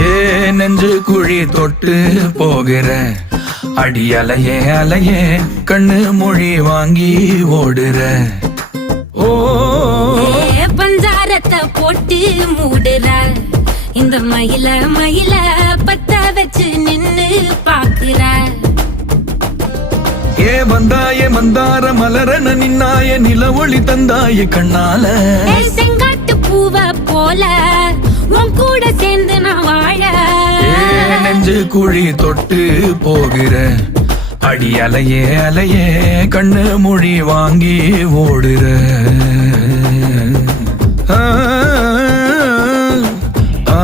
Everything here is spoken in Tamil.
ஏ நெஞ்சு குழி தொட்டு போகிற அடி அலையே அலையே கண்ணு மொழி வாங்கி ஓடுற. ஓ பஞ்சாரத்தை போட்டு மூடுற இந்த மயில மயில பத்த வச்சு நின்னு பாக்குற. ஏ வந்தாய மந்தார மலரன நின்னாய நில ஒளி தந்தாய கண்ணால. செங்காட்டு பூவ போல உன் கூட சேர்ந்து நான் வாழ. நெஞ்சு குழி தொட்டு போகிற அடி அலையே அலையே கண்ணு மொழி வாங்கி ஓடுற. ஆ ஆ